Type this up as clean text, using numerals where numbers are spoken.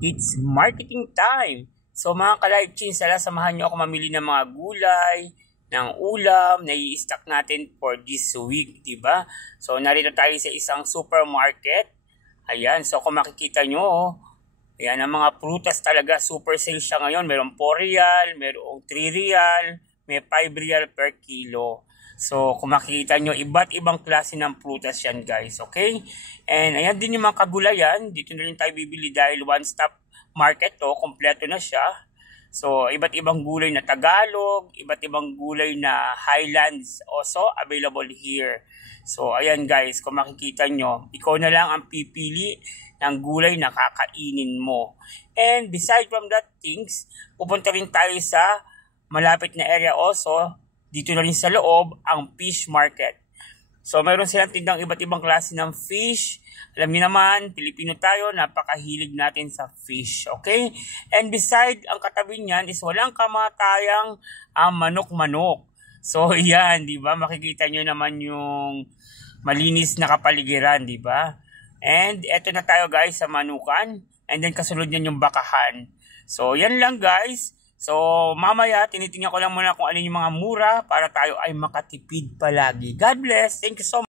It's marketing time! So mga ka-live chain, samahan nyo ako mamili ng mga gulay, ng ulam na i-stock natin for this week, diba? So narito tayo sa isang supermarket. Ayan, so kung makikita nyo, ayan ang mga prutas talaga, super sale siya ngayon. Merong 4 real, merong 3 real, may 5 real per kilo. So kung makikita nyo, iba't ibang klase ng prutas yan guys, okay? And ayan din yung mga kagulayan, dito na rin tayo bibili dahil one-stop market to, kompleto na siya. So iba't ibang gulay na Tagalog, iba't ibang gulay na Highlands also available here. So ayan guys, kung makikita nyo, ikaw na lang ang pipili ng gulay na kakainin mo. And beside from that things, pupunta rin tayo sa malapit na area also, dito na rin sa loob, ang fish market. So mayroon silang tindang iba't ibang klase ng fish. Alam niyo naman, Pilipino tayo, napakahilig natin sa fish, okay? And beside, ang katabi niyan is walang kamatayang manok-manok. So yan, di ba? Makikita nyo naman yung malinis na kapaligiran, di ba? And eto na tayo guys sa manukan. And then kasunod niyan yung bakahan. So yan lang guys. So mamaya tinitingnan ko lang muna kung ano yung mga mura para tayo ay makatipid palagi. God bless. Thank you so much.